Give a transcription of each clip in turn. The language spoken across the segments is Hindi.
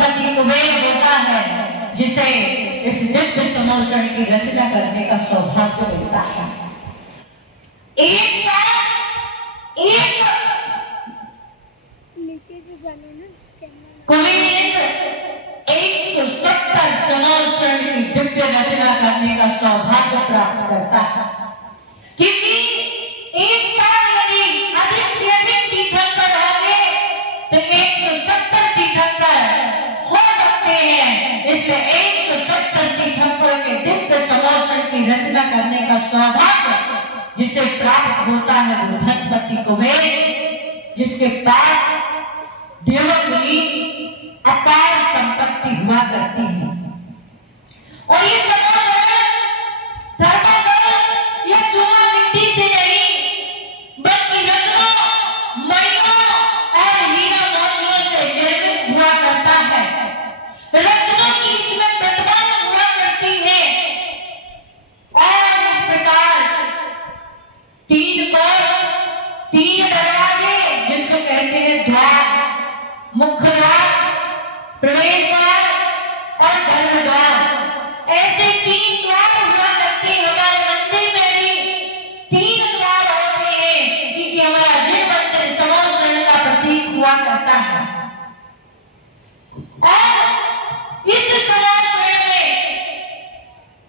धनपति कुबेर होता है जिसे इस दिव्य समोषण की रचना करने का सौभाग्य मिलता है। एक साथ एक कुबेर 170 समोषण की दिव्य रचना करने का सौभाग्य प्राप्त करता है, क्योंकि एक साथ यदि अधिक से अधिक तीर्थंकर होंगे तो 170 तीर्थंकर हो सकते हैं। इसलिए 170 तीर्थंकरों के दिव्य समोषण की रचना करने का सौभाग्य जिसे प्राप्त होता है वो धनपति कुबेर, जिसके पास देवों अपार संपत्ति हुआ करती है। और ये समोषण थर्माकोल या चूना मिट्टी से नहीं बल्कि रत्नों, मणियों और हीरा मोतियों से निर्मित हुआ करता है। रत्नों की इसमें प्रतिभा हुआ करती है और इस प्रकार 3 कोण, 3 दरवाजे जिसको कहते हैं द्वार, मुख्य द्वार, प्रवेश द्वार और धर्म द्वार, ऐसे 3 द्वार हुआ करते हैं। हमारे मंदिर में भी 3 द्वार होते हैं, क्योंकि हमारा जिन मंदिर समोषण का प्रतीक हुआ करता है। और इस समोषण में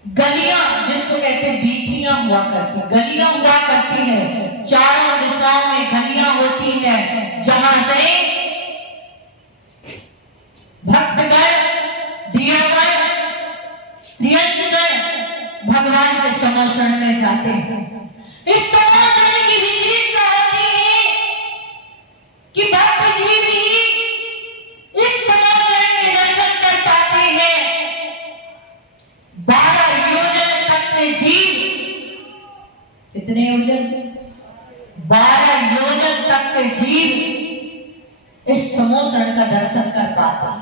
गलियां, जिसको कहते हैं बीथियां हुआ करती, गलियां हुआ करती है, चारों दिशाओं में गलियां होती है, जहां से भक्तगण, दियगण, त्रियंचगण भगवान के समोषण में जाते हैं। इस समोषण की विशेषता होती है कि भक्त जीव ही इस समोषण के दर्शन कर पाते हैं। 12 योजन तक के जीव, कितने योजन? 12 योजन तक के जीव इस समोषण का दर्शन कर पाते हैं।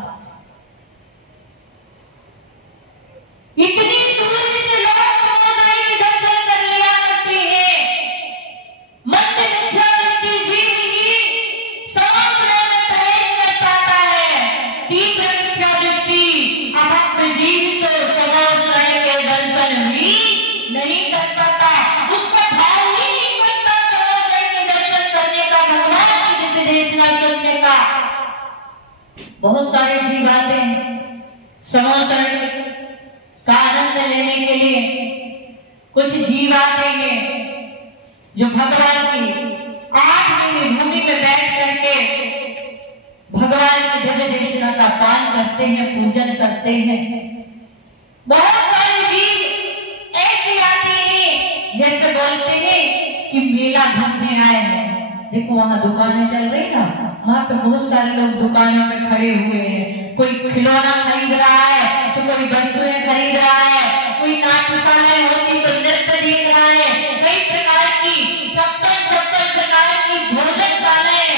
इतनी दूरी से लोग समोषण के दर्शन कर लिया करते हैं। मंद मिथ्या दृष्टि जीव ही समोषण में प्रवेश कर पाता है। तीव्र मिथ्या दृष्टि अभक्त जीव तो समोषण के दर्शन ही नहीं कर पाता, उसका भाव ही नहीं बनता समोषण के दर्शन करने का, भगवान की दिव्य देशना सुनने का। बहुत सारे जीव आते हैं समोषण का आनंद लेने के लिए। कुछ जीव आते हैं जो भगवान की 8वीं भूमि में बैठ करके भगवान की दिव्य देशना का पान करते हैं, पूजन करते हैं। बहुत सारे जीव ऐसे आते हैं जैसे बोलते हैं कि मेला घूमने आए हैं। देखो वहां दुकानें चल रही ना, वहां पे बहुत सारे लोग दुकानों में खड़े हुए हैं। कोई खिलौना खरीद रहा है तो कोई वस्तुएं खरीद रहा है, कोई नाट्यशालाएं होती तो नृत्य देख रहा है, कई प्रकार की 56 प्रकार की भोजनशालाएं,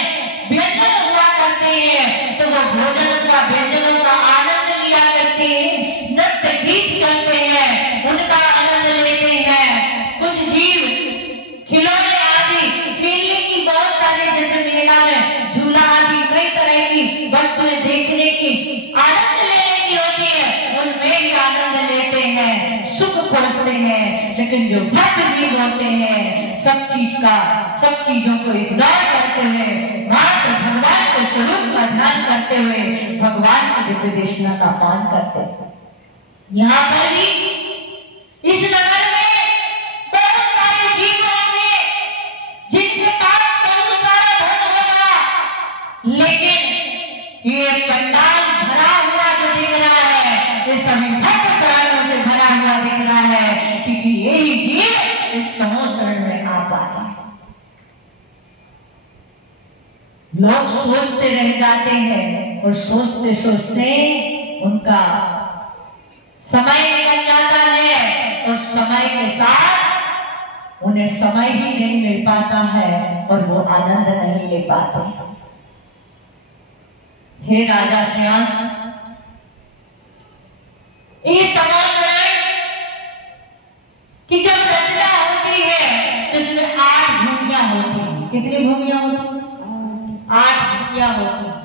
व्यंजन हुआ करते हैं, तो वो भोजन का, व्यंजनों का आनंद लिया करते हैं। नृत्य गीत चलते हैं, उनका आनंद लेते हैं। कुछ जीव खिलौने आदि खेलने की बहुत सारी, जैसे मेला में झूला आदि कई तरह की वस्तुएं देखने की, आनंद लेने की होती है, उनमें ही आनंद लेते हैं, सुख खोजते हैं। लेकिन जो भक्त जीव होते हैं सब चीजों को इग्नोर करते हैं, मात्र भगवान के स्वरूप का ध्यान करते हुए भगवान की दिव्य देशना का पान करते हैं। यहाँ पर भी इस नगर में बहुत सारे जीव होंगे जिनके पास बहुत सारा धन होगा, लेकिन ये पंडाल भरा हुआ जो दिख रहा है ये सभी भक्त प्राणों से भरा हुआ दिख रहा है, क्योंकि यही जीव इस समोषण में आ पाए। लोग सोचते रह जाते हैं और सोचते सोचते उनका समय निकल जाता है और समय के साथ उन्हें समय ही नहीं मिल पाता है और वो आनंद नहीं ले पाते। हे राजा श्याम, इस समोषण की जब रचना होती है तो इसमें 8 भूमियां होती हैं। कितनी भूमियां होती हैं? 8 भूमियां होती हैं।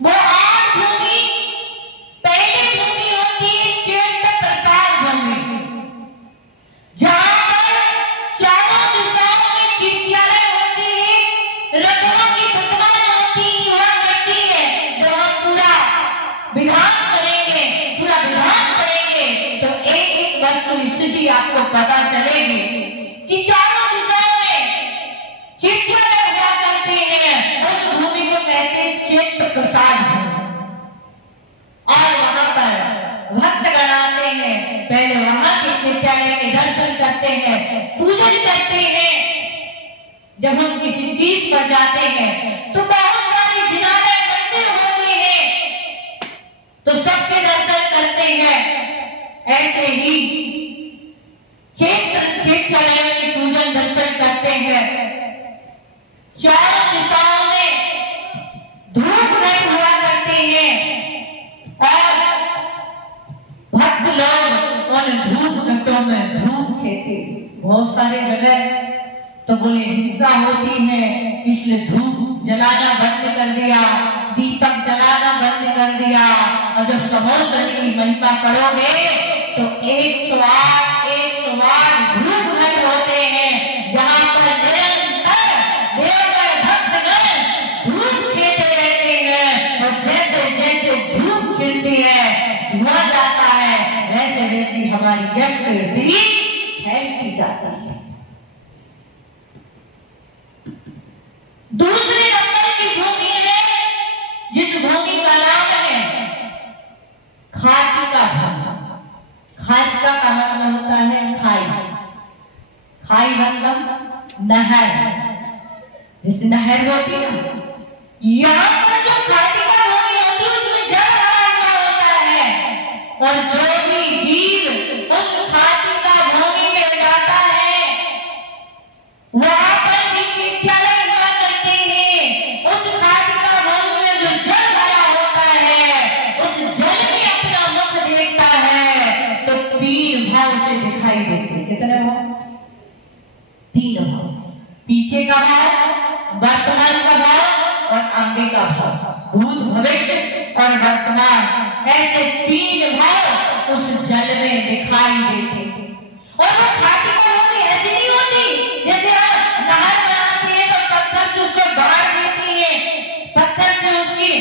वो 8 भूमि वास्तविक स्थिति आपको पता चलेगी कि चारों दिशाओं में चित्तयालय हुआ करते हैं। उस भूमि को कहते हैं चित्त प्रसाद भूमि। और वहां पर भक्तगण आते हैं, पहले वहां के चित्तयालय के दर्शन करते हैं, पूजन करते हैं। जब हम किसी तीर्थ पर जाते हैं तो बहुत सारी जिनालय मंदिर होते हैं, तो सबके दर्शन करते हैं। ऐसे ही चित्तयालय की पूजन दर्शन करते हैं। चारों दिशाओं में धूप घट हुआ करते हैं और भक्त लोग उन धूप घटों में धूप खेते। बहुत सारे जगह तो बोले हिंसा होती है, इसलिए धूप जलाना बंद कर दिया, दीपक जलाना बंद कर दिया। और जब समुद्र की महिमा पढ़ोगे तो 108 धूप घट होते हैं, जहां पर निरंतर देवगण भक्तगण धूप खेते रहते हैं। और जैसे जैसे धूप खिलती है, धुआं जाता है, वैसे वैसी हमारी यश कीर्ति फैलती जाती है। दूसरे नंबर की भूमि है, जिस भूमि का नाम है खातिका भूमि। खातिका का मतलब होता है खाई। खाई मतलब नहर, जैसे नहर होती है ना, यहाँ पर जो खातिका भूमि होती है उसमें जल भरा होता है। और जो भी जीव उस खातिका भूमि में जाता है, वहां पर भी चित्तयालय हुआ करते हैं। उस खातिका भूमि में जो जल भरा होता है, उस जल में अपना मुख देखता है तो 3 भाव से दिखाई देते। कितने भाव? 3 भाव। पीछे का भाव, वर्तमान का भाव और आगे का भाव, भूत भविष्य और वर्तमान, ऐसे 3 भाव उस जल में दिखाई देते। और वो खातिका भूमि ऐसी नहीं होती जैसे आप नहर बनाते हैं तो पत्थर से उसको बाढ़ देती है, पत्थर से उसकी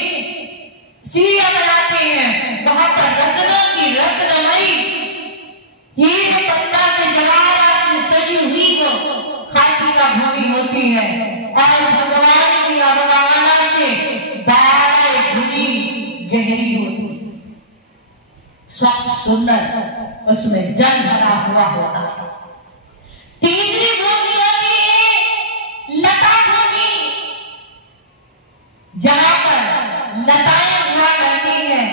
सीढ़ियां बनाते हैं। वहां पर रत्नों की रत्नमयी हीरे पत्ता से जवाहरात से सजी हुई वो खातिका भूमि होती है। और भगवान की अवगाहना से 12 गुनी गहरी होती है, स्वच्छ सुंदर, उसमें जल भरा हुआ होता है। तीसरी भूमि होती है लता भूमि, जहां पर लताएं हुआ करती हैं।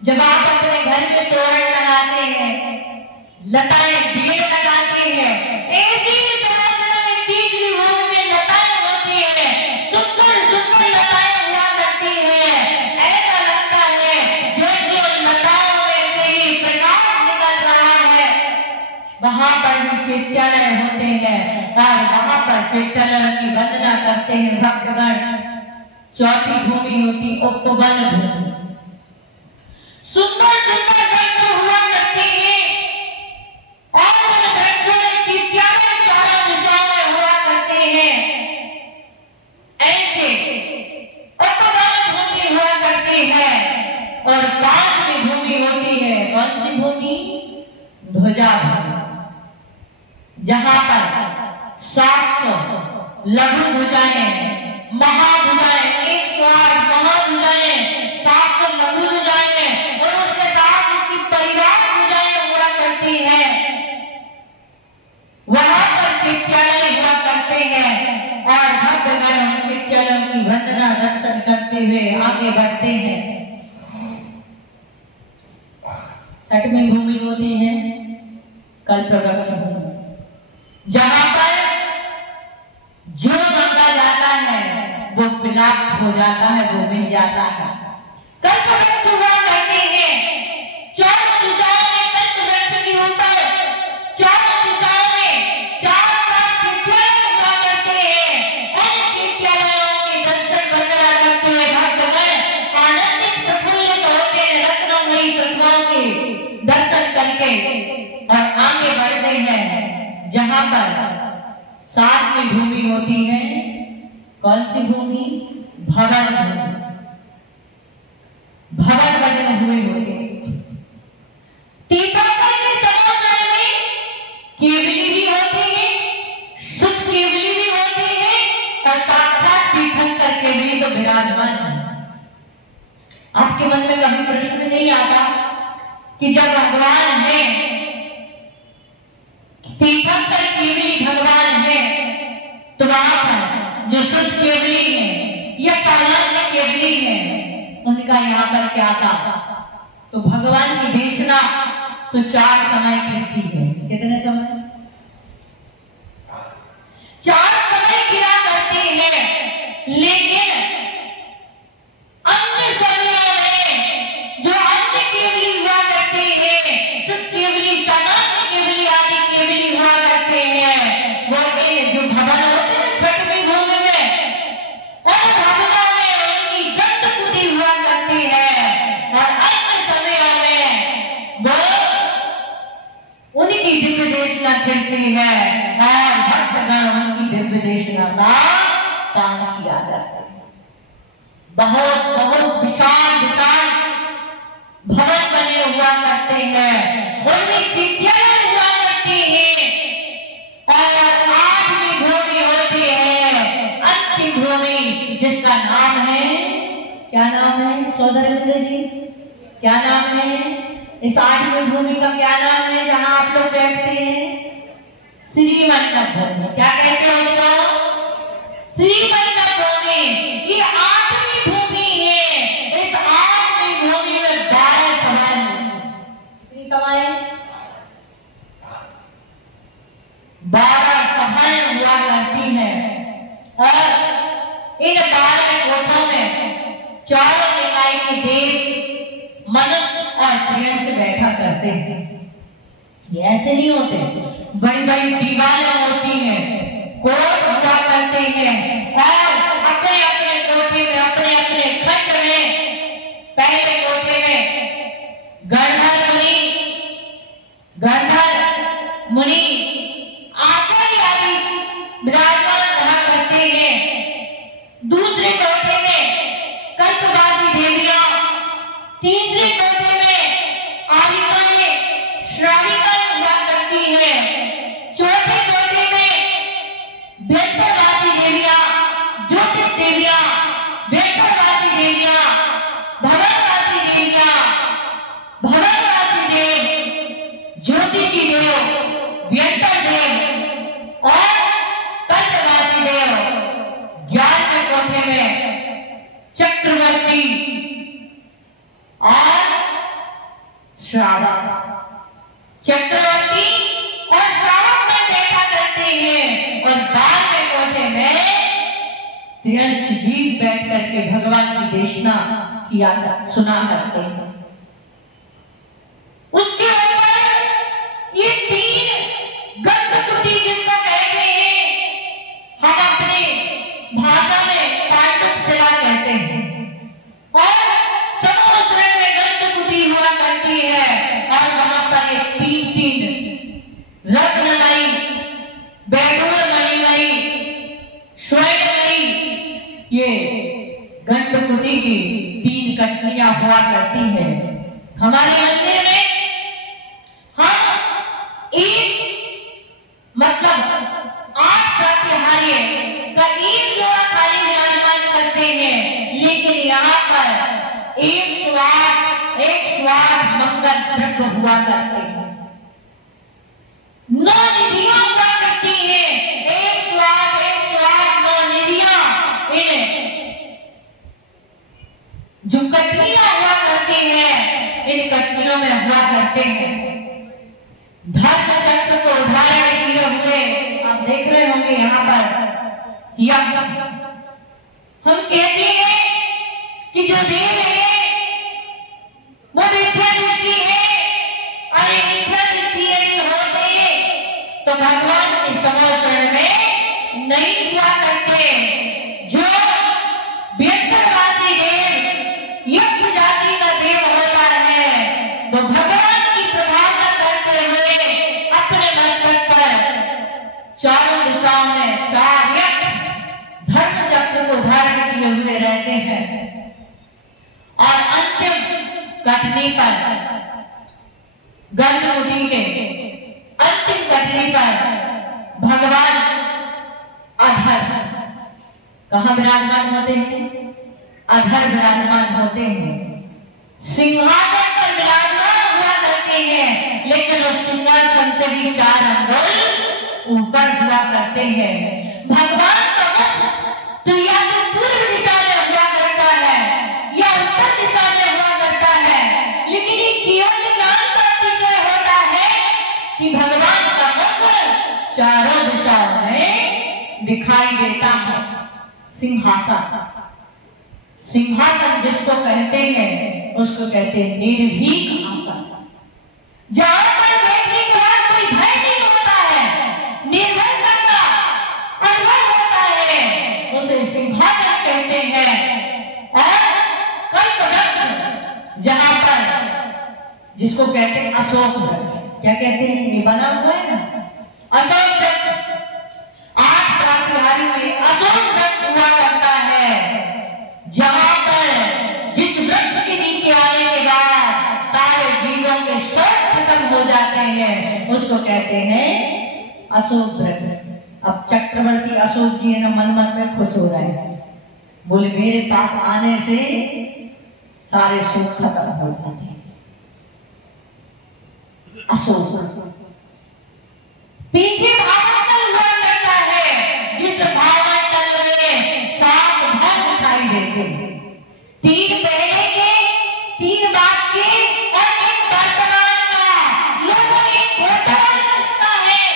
जब आप अपने घर में तोरण लगाते हैं, लताएं भीड़ लगाते हैं, ऐसी तीसरी भूमि में लताएं होती है। सुंदर सुंदर लताएं हुआ करती है। ऐसा लगता है जैसे उन लताओं में से ही प्रकाश निकल रहा है। वहां पर भी चित्तयालय होते हैं और वहां पर चित्तयालय की वंदना करते हैं भक्तगण। चौथी भूमि होती उपवन भूमि। सुंदर सुंदर वृक्ष हुआ करते हैं और उन वृक्षों में चित्तयालय चारों दिशाओं में हुआ करते हैं। ऐसे उपवन भूमि हुआ करती है। और 5वीं भूमि होती है, कौन सी भूमि? ध्वजा भूमि, जहां पर 700 लघु ध्वजाएं, महाध्वजाएं, 108 महाध्वजाएं, 700 लघु ध्वजाएं और उसके साथ उसकी परिवार ध्वजाएं हुआ करती है। वहां पर चित्तयालय हुआ करते हैं और भक्तगण चित्तयालय की वंदना दर्शन करते हुए आगे बढ़ते हैं। 6वीं भूमि होती है कल्पवृक्ष भूमि, जहां पर जो मांगा जाता है वो विलाप हो जाता है, वो मिल जाता है। कल्पवृक्ष हुआ करते हैं। चारों दिशाओं में कल्पवृक्ष के ऊपर चारों दिशाओं में 4 चित्तयालय हुआ करते हैं। उन चित्तयालयों के दर्शन वंदना करते हुए भक्तगण आनंदित प्रफुल्लित होते हैं रत्नमयी प्रतिमाओं के दर्शन करके और आगे बढ़ते हैं। जहां पर 7वीं भूमि होती है, कौन सी भूमि? भवन भूमि। भवन बने हुए होते, तीर्थंकर के समय आपके मन में कभी प्रश्न नहीं आता कि जब भगवान है, तीर्थंकर केवली भगवान है, तो वहां पर जो शुद्ध केवली है या सामान्य केवली है, उनका यहाँ पर क्या था? तो भगवान की देशना तो 4 समय करती है। कितने समय? 4 समय किया करती है, लेकिन अन्य समयों में जो अन्य केवली हुआ करती है, शुद्ध केवली, सामान्य केवली आदि केवली हुआ करते हैं, वो इन जो भवन होते हैं छठवीं भूमि में, उन भवनों में उनकी गंध कुदी हुआ करती है, और अन्य समयों में वो उनकी दिव्य देशना करती है और भक्तगण उनकी दिव्य देशना का दान किया जाता है। बहुत बहुत विशाल विशाल भवन बने हुआ करते हैं, उनमें चिट्ठियां हुआ करती हैं, और 8वीं भूमि होती है अंतिम भूमि, जिसका नाम है, क्या नाम है सौदर मित्र जी, क्या नाम है? इस 8वीं भूमि का क्या नाम है जहां आप लोग बैठते हैं? श्रीमंडप भूमि। क्या कहते हो इसको? श्रीमंडप भूमि। ये 8वीं भूमि है। इस 8वीं भूमि में 12 सभाएं होती हैं। कितनी सभाएं? 12 सभाएं हुआ करती हैं, और इन 12 कोठों में चारों निकाय के देव, मनुष्य और त्रियंश बैठा करते हैं। ये ऐसे नहीं होते, बड़ी बड़ी दीवारें होती हैं, कोट हुआ करते हैं, और अपने अपने कोठे में, अपने अपने खंड में, पहले कोठे में गंधर्व मुनि आचार्य आदि विराजमान रहा करते हैं। दूसरे कोठे में कल्पवासी देवियां, तीसरे कोठे में आलिकाएं, श्राविकाएं हुआ करती है, चौथे कोठे में व्यंतरवासी देवियां, ज्योतिष देवियां, व्यंतरवासी देवियां, भवनवासी देवियां, भवनवासी देव, ज्योतिषी देव, व्यंतर देव और कल्पवासी देव। 11वें कोठे में चक्रवर्ती और श्रावक, चक्रवर्ती और श्रावक में बैठा करते हैं, और 12वें कोठे में त्रियंश जीव बैठ करके भगवान की देशना किया सुना करते हैं। उसके ऊपर ये 3 गंध कृति जिसको कहते हैं, हम अपने भाषा में पांडुक शिला कहते हैं, और समुद्र में गंध कुटी हुआ करती है, और वहां पर ये 3 रत्नमयी, बैडूर मणिमयी, स्वर्णमयी, ये गंध कुटी की 3 कटनियां हुआ करती है। हमारे मंदिर में हम मतलब 8 प्रातिहार्य का 1 जोड़ा खाली विराजमान करते हैं, लेकिन यहाँ पर 108 मंगल द्रव्य हुआ करते हैं। 9 निधियां हुआ करती हैं, 108 9 निधियां, इन जो कटनियां हुआ करती हैं, इन कटनियों में हुआ करते हैं। धर्म चक्र को उदाहरण किए हुए आप देख रहे होंगे यहाँ पर यक्ष। हम कहते हैं कि जो देव है वो मिथ्या दृष्टि है, अरे मिथ्या दृष्टि यदि होते तो भगवान इस संवत्सर में नहीं हुआ करते। जो व्यंतरवासी देव यक्ष जाति का देव होता है, वो भगवान की प्रभावना करते हुए अपने मस्तक पर चारों दिशाओं में 4 यक्ष धर्म चक्र को धारण किए हुए रहते हैं, और अंतिम कटनी पर गंध कुटी के अंतिम कटनी पर भगवान अधर कहां विराजमान होते हैं? अधर विराजमान होते हैं। सिंहासन पर विराजमान हुआ करते हैं, लेकिन उस सिंहासन से भी 4 अंगुल ऊपर हुआ करते हैं। भगवान का मुख तो या तो पूर्व दिशा में हुआ करता है या उत्तर दिशा में हुआ करता है, लेकिन ये केवल ज्ञान का विषय होता है कि भगवान का मुख चारों दिशाओं में दिखाई देता है। सिंहासन, सिंहासन जिसको कहते हैं उसको कहते हैं निर्भीक आसन, जहां पर बैठने के बाद कोई भय नहीं होता है, निर्भयता का अनुभव होता है, उसे सिंहासन कहते हैं। और कल्पवृक्ष जहां पर जिसको कहते हैं अशोक वृक्ष, क्या कहते हैं, ये बना हुआ है ना अशोक वृक्ष, 8 प्रातिहारी में अशोक वृक्ष हुआ करता है, जहां पर जिस वृक्ष के नीचे आने के बाद सारे जीवों के शोक खत्म हो जाते हैं, उसको कहते हैं अशोक वृक्ष। अब चक्रवर्ती अशोक जी ने मन मन में खुश हो रहे हैं, बोले मेरे पास आने से सारे शोक खत्म हो जाते हैं। अशोक पीछे भावमंडल हुआ करता है, जिस भावमंडल में 7 भाव दिखाई देते हैं, 3 पहले के, 3 बाद के और 1 वर्तमान का। लोगों में एक फोटो समझता है।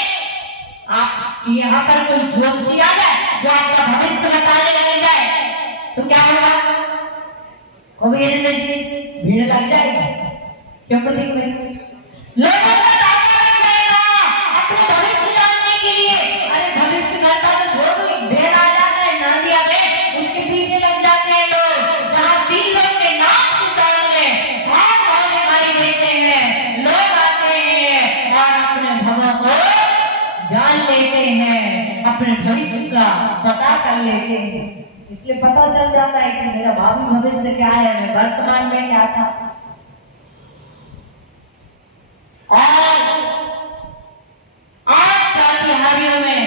आप यहाँ पर कोई ज्योतिषी आ जाए जो आपका भविष्य बताने लग जाए तो क्या होगा, भीड़ लग जाएगी, क्यों प्रतीक भाई, लोगों का ताका लग जाएगा अपने भविष्य जानने के लिए। अरे भविष्य करता तो छोड़ो, भेड़ आ जाता है नादिया में, उसके पीछे लग जाते हैं लोग। जहां 3 लोग के नाम के सामने 7 भाव दिखाई देते हैं, लोग आते हैं और अपने भवों को जान लेते हैं, अपने भविष्य का पता कर लेते हैं। इसलिए पता चल जाता है कि मेरा भावी भविष्य क्या है, मैं वर्तमान में क्या था। और 8 प्रातिहारियों में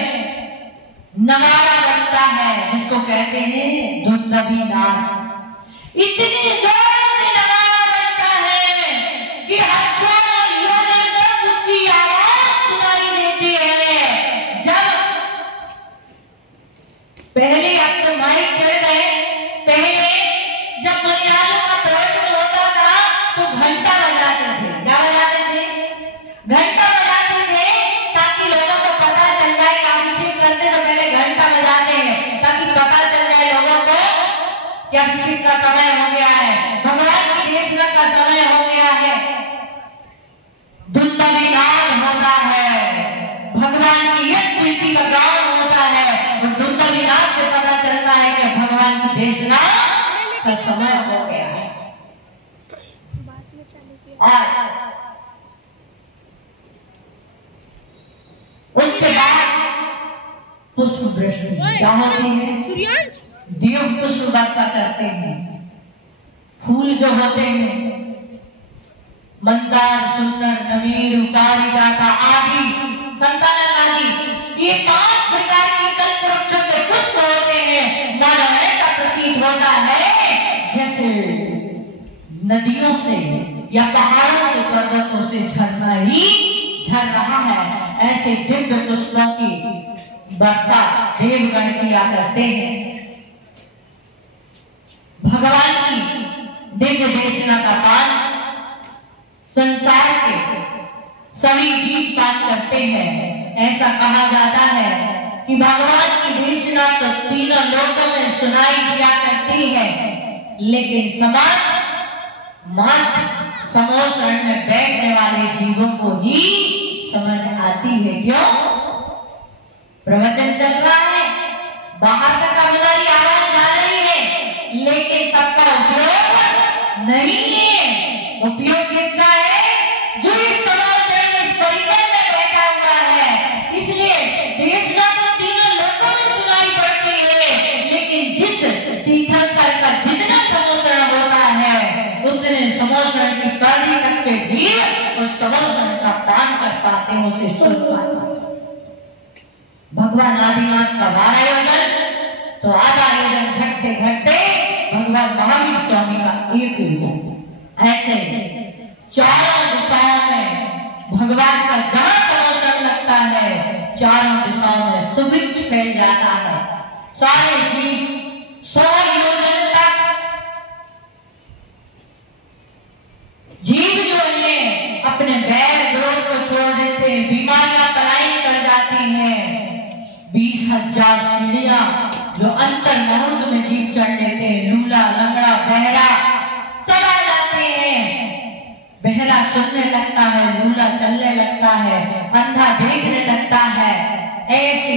नगाड़ा बजता है, जिसको कहते हैं दुंदुभी नाद। इतनी जोर से नगाड़ा बजता है कि हजारों योजन तक उसकी आवाज सुनाई देती है। जब पहले अब तो माइक चल गए, पहले जब मलयालों का प्रवचन होता था तो घंटा बजाते थे। क्या बजाते थे? घंटा बजाते थे, ताकि लोगों को पता चल जाए। अभिषेक करते तो पहले घंटा बजाते हैं ताकि पता चल जाए लोगों को कि अभिषेक का समय हो गया है, भगवान की देशना का समय हो गया है। दुंदुभी नाद होता है, भगवान की यश कीर्ति का गान होता है, और दुंदुभी नाद से पता चलता है कि भगवान की देशना का समय हो गया है। और उसके बाद पुष्प वृष्टि क्या होती है, देव पुष्प वर्षा करते हैं। फूल जो होते हैं, मंदार, सुंदर, नमीर, पारिजाता आदि, संतानक आदि, ये 5 प्रकार के कल्प वृक्षों के पुष्प होते हैं। मानो ऐसा प्रतीत होता है जैसे नदियों से या पहाड़ों से, पर्वतों से झरना ही झर रहा है। ऐसे दिव्य पुष्पों की वर्षा देवगण किया करते हैं। भगवान की दिव्य देशना का पान संसार के सभी जीव पान करते हैं। ऐसा कहा जाता है कि भगवान की देशना तो 3 लोकों में सुनाई दिया करती है, लेकिन समाज मात्र समोसरण में बैठने वाले जीवों को ही समझ आती है। क्यों? प्रवचन चल रहा है, बाहर तक हमारी आवाज जा रही है, लेकिन सबका उपयोग नहीं है। उपयोग किसका है? जो इस समोसरण में, इस परिकर में बैठा हुआ है। इसलिए देशना तो 3 लोकों में सुनाई पड़ती है, लेकिन जिस तीर्थंकर का जितना समोसरण होता है, उतने समोसरण की पानी तक के जीव उस समोसरण का पान कर पाते हैं, उसे सुन पाते हैं। भगवान आदिनाथ का 12 योजन, तो आधा योजन घटते घटते भगवान महावीर स्वामी का 1 योजन। ऐसे चारों दिशाओं में भगवान का जहां समोसरण लगता है, चारों दिशाओं में सुभिक्ष फैल जाता है। सारे जीव 100 योजन तक जीव जो है अपने बैर विरोध को छोड़ देते हैं, बीमारियां पलायन कर जाती हैं। 20,000 सीढ़ियां जो अंतर मुहूर्त में जीव चढ़ लेते हैं, लूला लंगड़ा बहरा सब आ जाते हैं। बहरा सुनने लगता है, लूला चलने लगता है, अंधा देखने लगता है। ऐसे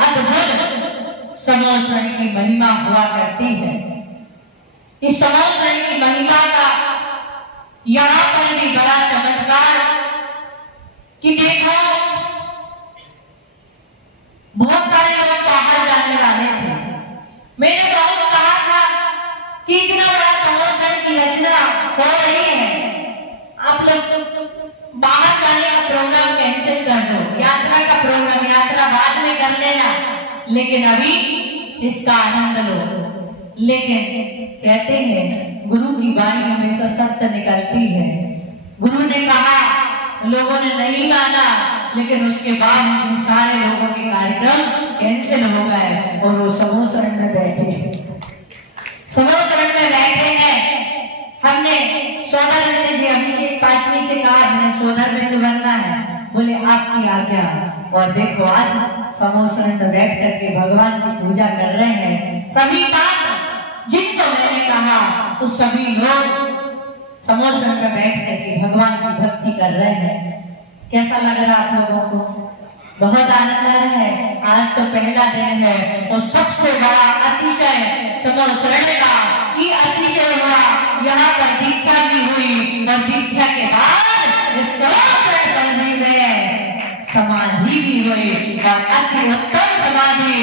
अद्भुत समोसरण की महिमा हुआ करती है। इस समोसरण की महिमा का यहां पर भी बड़ा चमत्कार कि देखो बहुत सारे लोग बाहर जाने वाले थे। मैंने बहुत कहा था कि इतना बड़ा समोसरण की रचना हो रही है, आप लोग बाहर जाने का प्रोग्राम कैंसिल कर दो, यात्रा का प्रोग्राम यात्रा बाद में कर लेना, लेकिन अभी इसका आनंद लो। लेकिन कहते हैं गुरु की वाणी हमेशा सत्य निकलती है। गुरु ने कहा, लोगों ने नहीं माना, लेकिन उसके बाद सारे लोगों के कार्यक्रम कैंसिल हो गए और वो समोसरण में बैठे हैं। हमने सोदर जी अभिषेक साधवी से कहा, हमने सोदर बिंदु बनना है, बोले आपकी आज्ञा। और देखो आज समोसरण में बैठ करके भगवान की पूजा कर रहे हैं। सभी बात जिनको मैंने कहा वो सभी लोग समोसरण में बैठ करके भगवान की भक्ति कर रहे हैं। कैसा लग रहा आप लोगों को? बहुत आनंद आ रहा है। आज तो पहला दिन है और सबसे बड़ा अतिशय समोसरण का ये अतिशय हुआ। यहाँ पर दीक्षा भी हुई और दीक्षा के बाद इस समोसरण करने में समाधि भी हुई और अति उत्तम समाधि,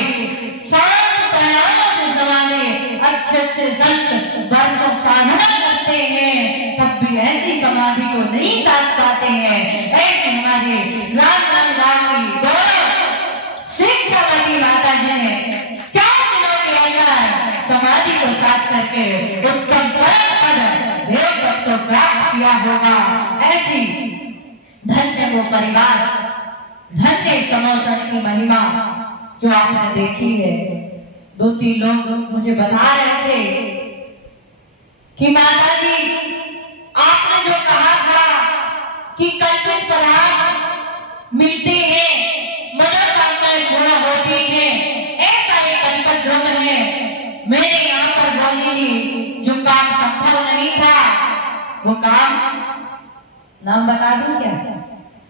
शांत प्रणामों की समाधि। अच्छे संत वर्षों साधना करते हैं तब भी ऐसी समाधि को नहीं साध पाते हैं। ऐसी हमारी राजनांदगांव की गौरव शिक्षावती माता जी ने 4 दिनों के अंदर समाधि को साध करके उत्तम परम पद देवत्व को प्राप्त किया होगा। ऐसी धन्य वो परिवार, धन्य समोसरण की महिमा जो आपने देखी है। 2-3 लोग मुझे बता रहे थे कि माता जी आपने जो कहा था कि कल्पित पदार्थ मिलते हैं, मनोकामनाएं पूर्ण होती हैं, ऐसा एक कल्पद्रुम है। मैंने यहाँ पर बोली थी जो काम संभव नहीं था वो काम, नाम बता दूं क्या?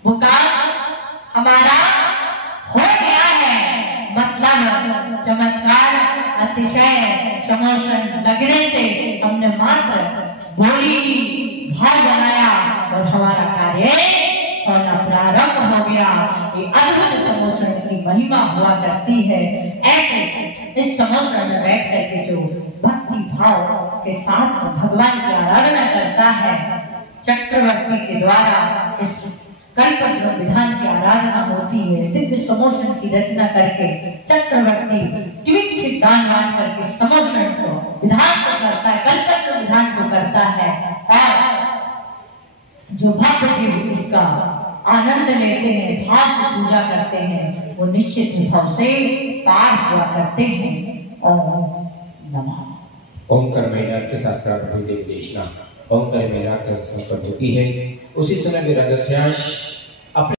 वो काम हमारा हो गया है। मतलब चमत्कार अतिशय समोसरण लगने से हमने मात्र बोली की भाव बनाया और हमारा कार्य होना प्रारंभ हो गया। ये अद्भुत समोसरण की महिमा हुआ करती है। ऐसे इस समोसरण में बैठ करके जो भक्ति भाव के साथ भगवान की आराधना करता है, चक्रवर्ती के द्वारा इस कल्पद्रुम विधान की आराधना होती है। दिव्य समोसरण की रचना करके चक्रवर्ती किमिच्छित दानवान करके समोसरण को विधान को करता है, कल्पद्रुम विधान को करता है। और जो भक्त जीव इसका आनंद लेते हैं, भाव से पूजा करते हैं, वो निश्चित भाव से पार हुआ करते हैं। ओम नमः। ओंकार महिला के साथ प्रारंभ हुई देव देशना ओंकार महिला का संपन्न होती है। उसी समय मेरा दस्यांश